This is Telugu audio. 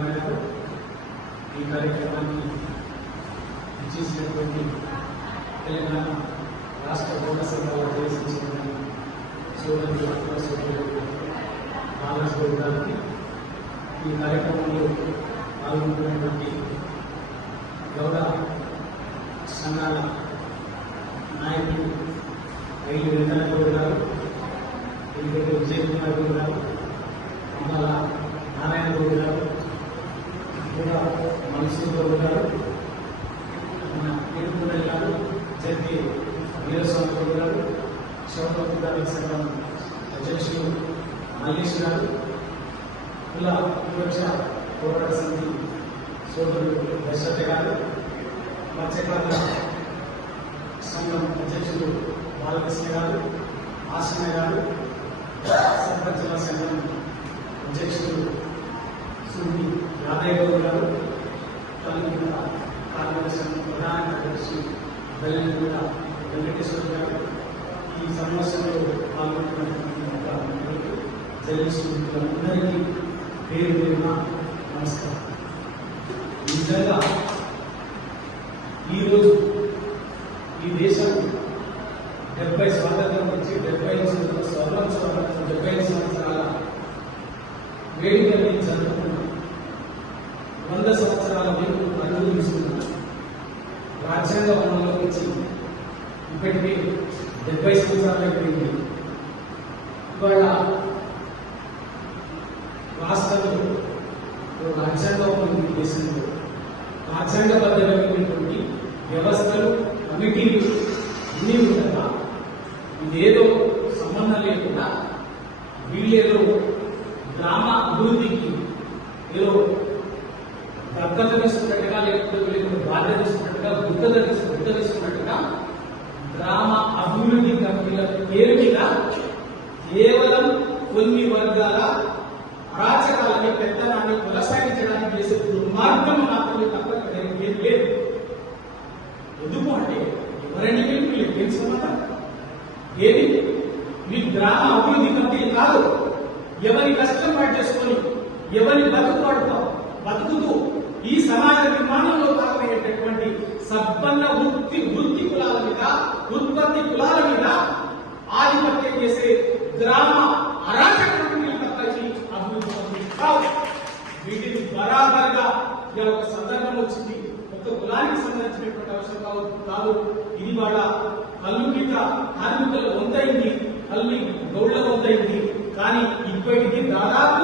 మేరకు ఈ కార్యక్రమాన్ని ఇచ్చేసినటువంటి తెలంగాణ రాష్ట్ర బోర్డు సంఘాల ప్రవేశించిన సోదరులు కాంగ్రెస్ బోర్డు గారికి ఈ కార్యక్రమంలో పాల్గొంటున్నటువంటి గౌరవ సంఘాల నాయకులు ఐదు వెంకన్న గౌడ్ గారు, ఎందుకంటే విజయ్ కుమార్ గౌడ్ గారు, అమ్మాల నారాయణ గౌడ్ గారు, కూడా మనసు గౌడ్ గారు, మన ఏడుగుండలి గారు, జడ్పీ వీరస్వామి గౌడ్ గారు, శివపతి గారి సంఘం అధ్యక్షులు మల్లేష్ గారు, కుల వివక్ష పోరాట సమితి సోదరులు దశరథ గారు, మత్స్యకారుల సంఘం అధ్యక్షులు బాలకృష్ణ గారు, ఆసన గారు, సర్పంచుల సంఘం అధ్యక్షులు సుమి యాదయ్య గౌడ్ గారు, కల్లుగూడ కార్మిక సంఘం ప్రధాన కార్యదర్శి బెల్లంగూడ వెంకటేశ్వర గారు, ఈ సమావేశంలో పాల్గొంటున్నటువంటి జర్నలిస్టులందరికీ పేరు పేరున నమస్కారం. నిజంగా ఈరోజు ఈ దేశం 70 స్వాతంత్రం వచ్చి 75 సంవత్సరాల వేడుకల్ని జరుపుకున్నాం. 100 సంవత్సరాల వరకు అడుగు తీసుకున్నాం. రాజ్యాంగ వనంలోకి వచ్చి ఇప్పటికే 70 సంవత్సరాలు అయిపోయింది. ఇవాళ రాష్ట్రంలో రాజ్యాంగం ఉంది. దేశంలో రాజ్యాంగబద్ధమైనటువంటి వ్యవస్థలు, కమిటీలు అన్నీ ఉండగా ఇదేదో సంబంధం లేకుండా వీళ్ళేదో గ్రామ అభివృద్ధికి ఏదో దత్తత తీసుకున్నట్టుగా, లేకపోతే వీళ్ళకి బాధ్యత తీసుకున్నట్టుగా, గుర్తత తీసుకున్నట్టుగా గ్రామ అభివృద్ధి కమిటీల పేరు మీద కేవలం కొన్ని వర్గాల అరాచకాలని, పెత్తనాన్ని కొనసాగించడానికి చేసే దుర్మార్గం మాత్రమే తప్ప ఏం లేదు. ఎందుకు అంటే ఎవరైనా మీకు ఏం సంబంధం? ఏది మీ గ్రామ అభివృద్ధి కమిటీ కాదు. ఎవరి కష్టం పాటు చేసుకొని, ఎవరి బతుకుతూ ఈ సమాజ నిర్మాణంలో భాగమైనటువంటి సంపన్న వృత్తి కులాల మీద, ఉత్పత్తి కులాల మీద ఆధిపత్యం చేసే గ్రామ అరాచక కమిటీలు తప్ప అభివృద్ధి కావు. వీటిని బరాబర్గా ఇలా ఒక సందర్భం వచ్చింది. ఒక కులానికి సంబంధించినటువంటి అవసరం కాదు. ఇది వాళ్ళ కల్లుగీత కార్మికుల వంతైంది, కల్లి గౌడ్ల వంతైంది. కానీ ఇప్పటికీ దాదాపు